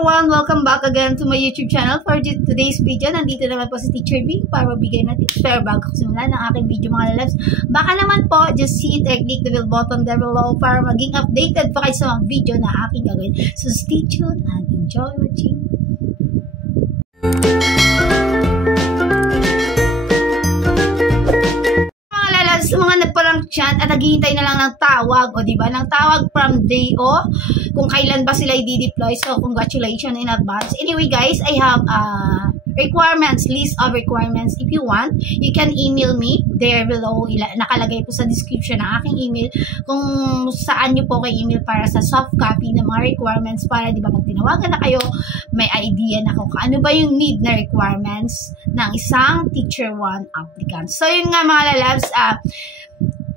everyone! Welcome back again to my YouTube channel. For today's video, nandito naman po si Teacher B para magbigay natin pero bago ko simulan ng aking video mga lalabs. Baka naman po, just hit and click the bell button down below para maging updated pa kayo sa mga video na aking gagawin. So stay tuned and enjoy watching. Sa mga nagparang chat at naghihintay na lang ng tawag o diba, ng tawag from DO kung kailan ba sila i-deploy. So congratulations in advance. Anyway guys, I have requirements, list of requirements. If you want, you can email me there below. Nakalagay po sa description ng aking email kung saan nyo po kay email para sa soft copy ng mga requirements para diba pag tinawagan na kayo, may idea na kung ano ba yung need na requirements ng isang Teacher 1 applicant. So yun nga mga lalabs,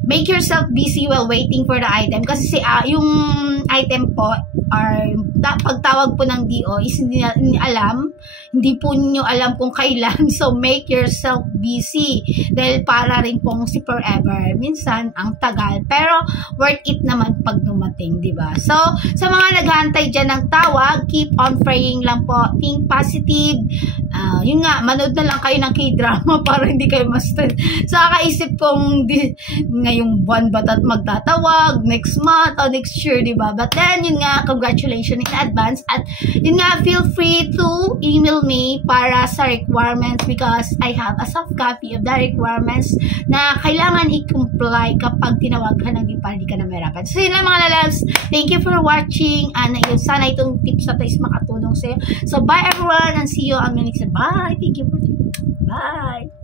make yourself busy while waiting for the item kasi yung item po or pagtawag po ng DO is hindi po nyo alam kung kailan. So make yourself busy dahil para rin pong si forever minsan ang tagal pero worth it naman pag dumating, diba? So sa mga naghahantay dyan ng tawag, keep on praying lang po, think positive. Yun nga, manood na lang kayo ng K-drama para hindi kayo ma-stress. So kakaisip kong ngayong buwan ba magtatawag, next month o next year, diba? But then yun nga, congratulations in advance at yun nga, feel free to email me para sa requirements because I have a soft copy of the requirements na kailangan i-comply kapag tinawag ka ng di ka na mahirapan. So yun lang mga lalabs, thank you for watching and sana itong tips na tayo makatulong sa'yo. So bye everyone and see you on the next. Bye! Thank you for watching. Bye!